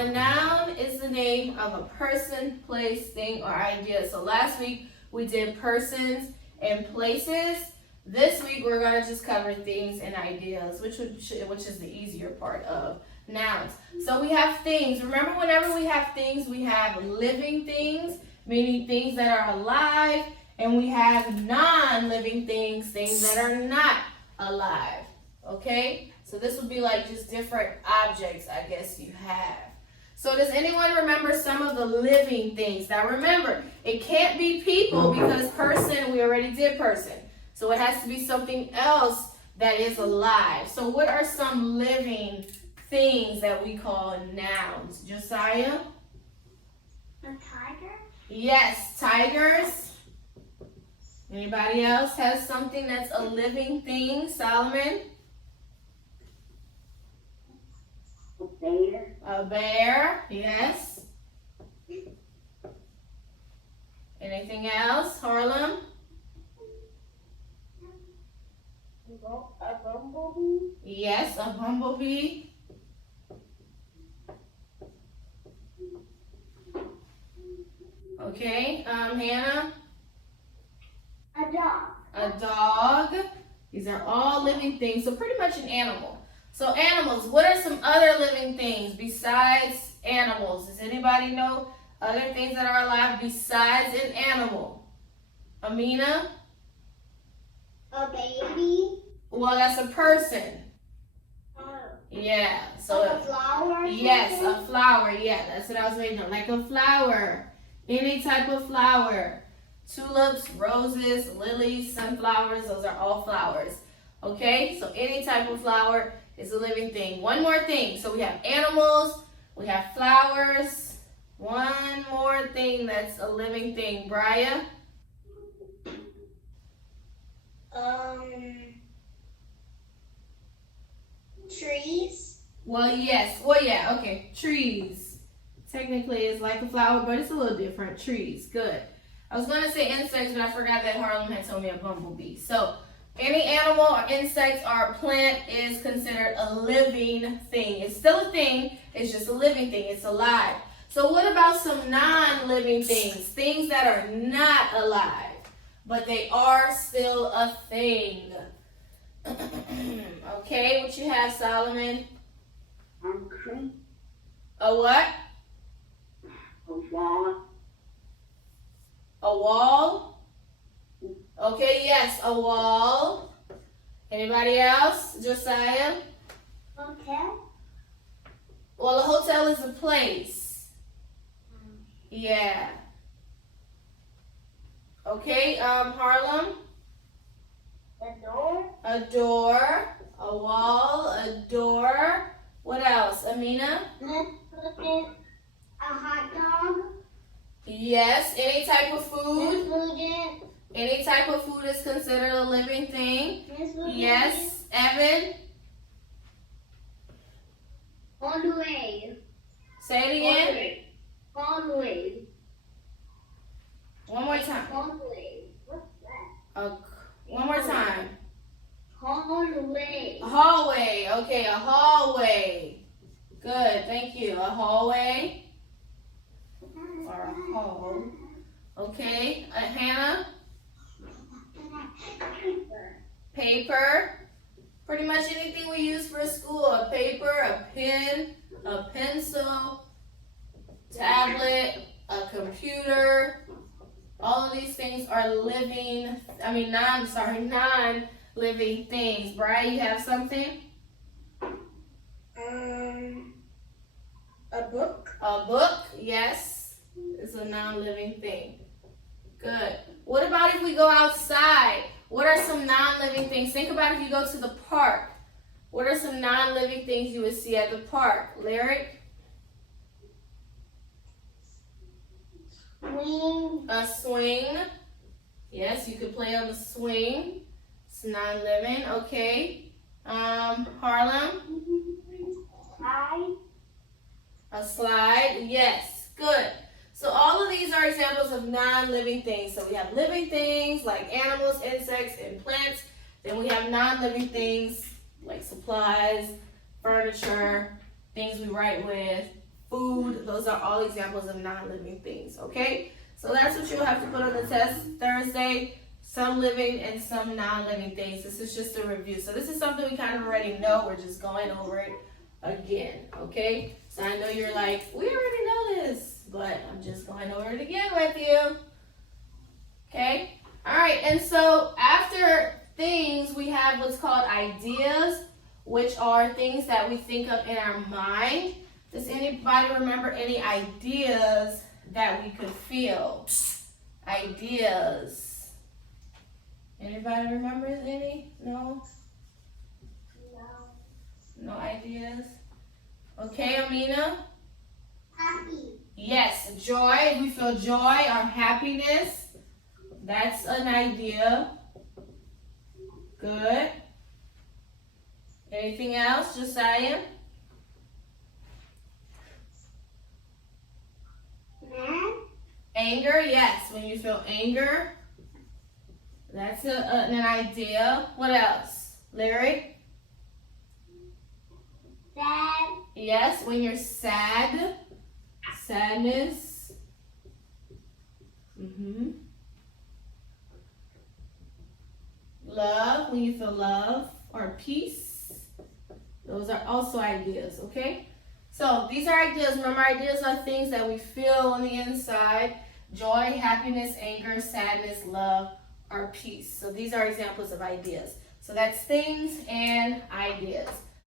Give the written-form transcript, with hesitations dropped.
a noun is the name of a person, place, thing, or idea. So last week we did persons and places. This week we're going to just cover things and ideas, which is the easier part of nouns. So we have things. Remember, whenever we have things, we have living things, meaning things that are alive, and we have non-living things, things that are not alive. Okay? So this would be like just different objects, I guess you have. So does anyone remember some of the living things? Now remember, it can't be people because person, we already did person. So it has to be something else that is alive. So what are some living things that we call nouns? Josiah? A tiger? Yes, tigers. Anybody else has something that's a living thing? Solomon? A bear. A bear, yes. Anything else? Harlem? A bumblebee. Yes, a bumblebee. Okay, Hannah? A dog. A dog. These are all living things, so pretty much an animal. So animals, what are some other living things besides animals? Does anybody know other things that are alive besides an animal? Amina? A baby. Well, that's a person. Yeah. So Like a flower. yes, a flower. Yeah, that's what I was waiting on. Like a flower. Any type of flower. Tulips, roses, lilies, sunflowers, those are all flowers. Okay? So any type of flower is a living thing. One more thing. So we have animals, we have flowers. One more thing that's a living thing. Brian? Trees. Well, yes. Well, yeah. Okay. Trees. Technically, it's like a flower, but it's a little different. Trees. Good. I was going to say insects, but I forgot that Harlem had told me a bumblebee. So, any animal or insect or plant is considered a living thing. It's still a thing. It's just a living thing. It's alive. So, what about some non-living things? Things that are not alive, but they are still a thing. Okay, what you have, Solomon? Tree. A what? A wall. A wall? Okay, yes, a wall. Anybody else? Josiah? Hotel. Well, a hotel is a place. Yeah. Okay, Harlem? A door. A door. A wall. A door. What else? Amina? Let's put in a hot dog. Yes. Any type of Let's food? put in. Any type of food is considered a living thing. Let's put Yes. Evan? On the way. Say it again. On the way. One more time. On the way. What's that? One more time. On the way. A hallway. Okay, a hallway. Good, thank you. A hallway or a hall. Okay, Hannah? Paper. Pretty much anything we use for school. A paper, a pen, a pencil, tablet, a computer. All of these things are non-living things. Brian, you have something? A book. A book, yes, is a non-living thing. Good. What about if we go outside? What are some non-living things? Think about if you go to the park. What are some non-living things you would see at the park? Lyric? Swing. A swing. Yes, you could play on the swing. It's non-living. Okay. Harlem? Slide. A slide. Yes. Good. So all of these are examples of non-living things. So we have living things like animals, insects, and plants. Then we have non-living things like supplies, furniture, things we write with, food. Those are all examples of non-living things, okay? So that's what you'll have to put on the test Thursday. Some living and some non-living things. This is just a review. So this is something we kind of already know. We're just going over it again, okay? So I know you're like, we already know this, but I'm just going over it again with you, okay? All right, and so after things, we have what's called ideas, which are things that we think of in our mind. Does anybody remember any ideas that we could feel? Ideas. Anybody remember any? No? No ideas? Okay, Amina? Happy. Yes, joy. We feel joy or happiness. That's an idea. Good. Anything else, Josiah? Mad. Anger, yes. When you feel anger, that's an idea. What else? Larry? Sad. Yes, when you're sad. Sadness. Love, when you feel love or peace. Those are also ideas, okay? So these are ideas. Remember, ideas are things that we feel on the inside. Joy, happiness, anger, sadness, love, or peace. So these are examples of ideas. So that's things and ideas.